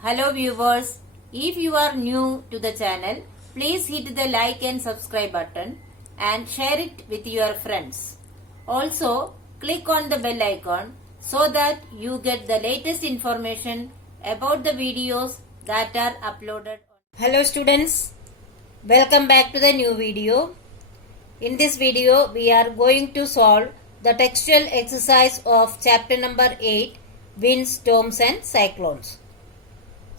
Hello viewers, if you are new to the channel, please hit the like and subscribe button and share it with your friends. Also, click on the bell icon so that you get the latest information about the videos that are uploaded. Hello students, welcome back to the new video. In this video, we are going to solve the textual exercise of chapter number 8, Winds, Storms and Cyclones.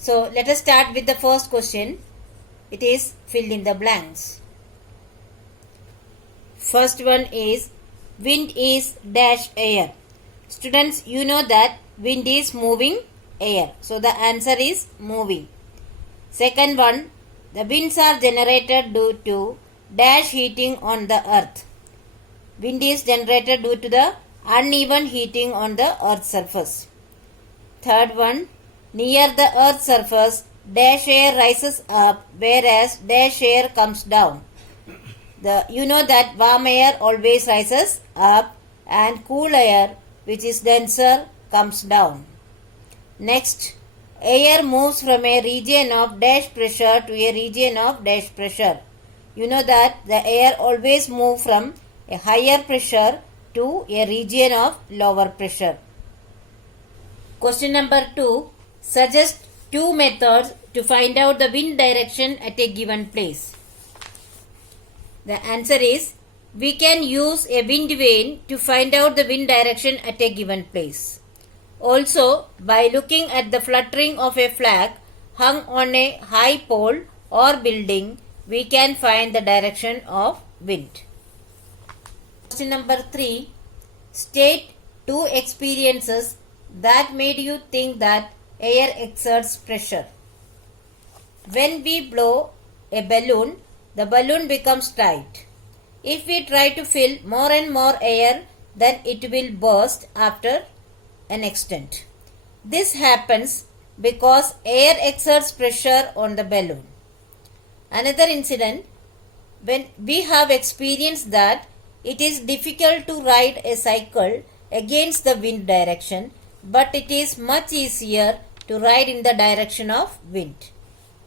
So let us start with the first question. It is fill in the blanks. First one is wind is dash air. Students, you know that wind is moving air. So the answer is moving. Second one, the winds are generated due to dash heating on the earth. Wind is generated due to the uneven heating on the earth's surface. Third one, near the earth's surface, dash air rises up whereas dash air comes down. You know that warm air always rises up and cool air, which is denser, comes down. Next, air moves from a region of dash pressure to a region of dash pressure. You know that the air always moves from a higher pressure to a region of lower pressure. Question number 2. Suggest two methods to find out the wind direction at a given place. The answer is, we can use a wind vane to find out the wind direction at a given place. Also, by looking at the fluttering of a flag hung on a high pole or building, we can find the direction of wind. Question number 3. State two experiences that made you think that air exerts pressure. When we blow a balloon, the balloon becomes tight. If we try to fill more and more air, then it will burst after an extent. This happens because air exerts pressure on the balloon. Another incident, when we have experienced that it is difficult to ride a cycle against the wind direction, but it is much easier to ride in the direction of wind.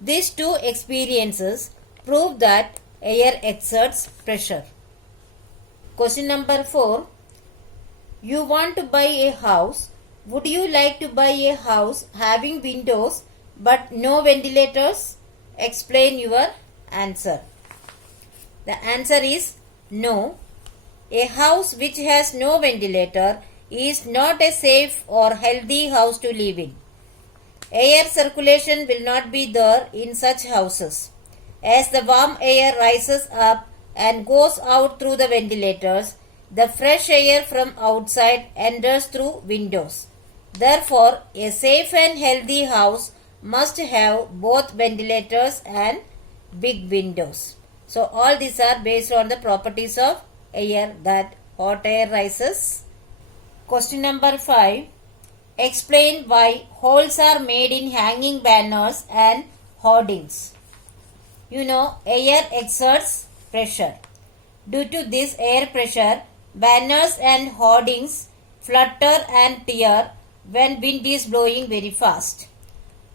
These two experiences prove that air exerts pressure. Question number 4. You want to buy a house. Would you like to buy a house having windows but no ventilators? Explain your answer. The answer is no. A house which has no ventilator is not a safe or healthy house to live in. Air circulation will not be there in such houses. As the warm air rises up and goes out through the ventilators, the fresh air from outside enters through windows. Therefore, a safe and healthy house must have both ventilators and big windows. So, all these are based on the properties of air, that hot air rises. Question number 5. Explain why holes are made in hanging banners and hoardings. You know, air exerts pressure. Due to this air pressure, banners and hoardings flutter and tear when wind is blowing very fast.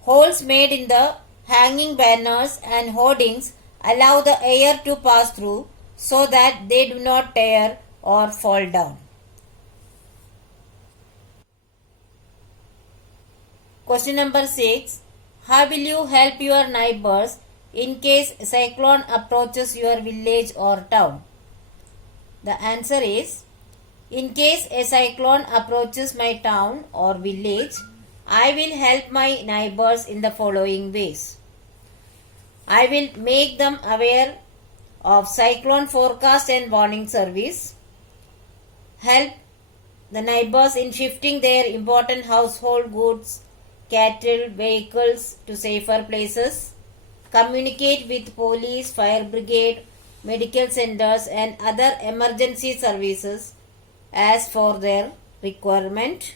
Holes made in the hanging banners and hoardings allow the air to pass through so that they do not tear or fall down. Question number 6. How will you help your neighbors in case a cyclone approaches your village or town? The answer is, in case a cyclone approaches my town or village, I will help my neighbors in the following ways. I will make them aware of cyclone forecast and warning service, help the neighbors in shifting their important household goods, cattle, vehicles to safer places, communicate with police, fire brigade, medical centers and other emergency services as for their requirement.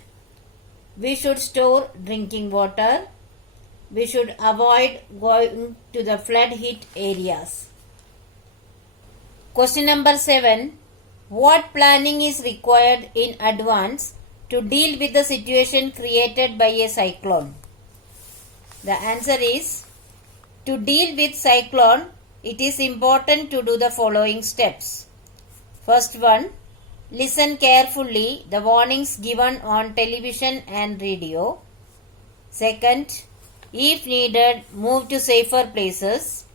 We should store drinking water. We should avoid going to the flood hit areas. Question number 7. What planning is required in advance to deal with the situation created by a cyclone? The answer is, to deal with cyclone, it is important to do the following steps. First one, listen carefully the warnings given on television and radio. Second, if needed, move to safer places.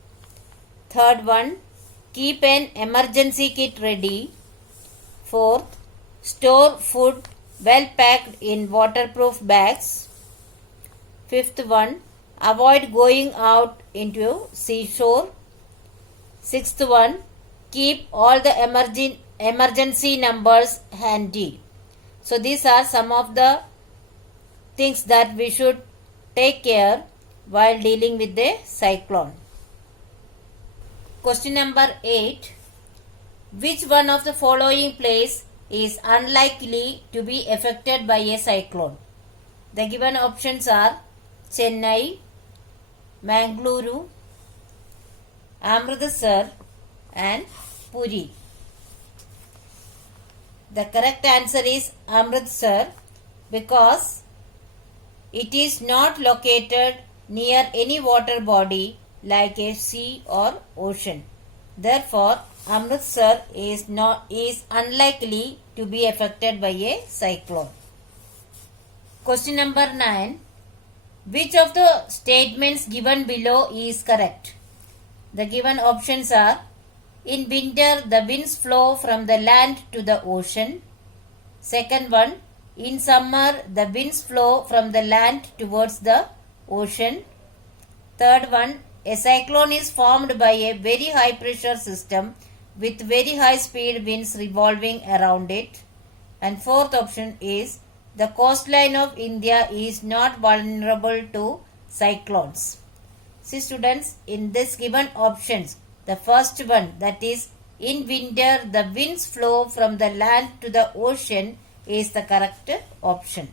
Third one, keep an emergency kit ready. Fourth, store food well packed in waterproof bags. Fifth one, avoid going out into seashore. Sixth one, keep all the emergency numbers handy. So these are some of the things that we should take care while dealing with the cyclone. Question number 8. Which one of the following place is unlikely to be affected by a cyclone? The given options are Chennai, Mangaluru, Amritsar and Puri. The correct answer is Amritsar because it is not located near any water body like a sea or ocean. Therefore, Amritsar is unlikely to be affected by a cyclone. Question number 9. Which of the statements given below is correct? The given options are, in winter the winds flow from the land to the ocean. Second one, in summer the winds flow from the land towards the ocean. Third one, a cyclone is formed by a very high pressure system with very high speed winds revolving around it. And fourth option is, the coastline of India is not vulnerable to cyclones. See students, in this given options, the first one, that is, in winter the winds flow from the land to the ocean, is the correct option.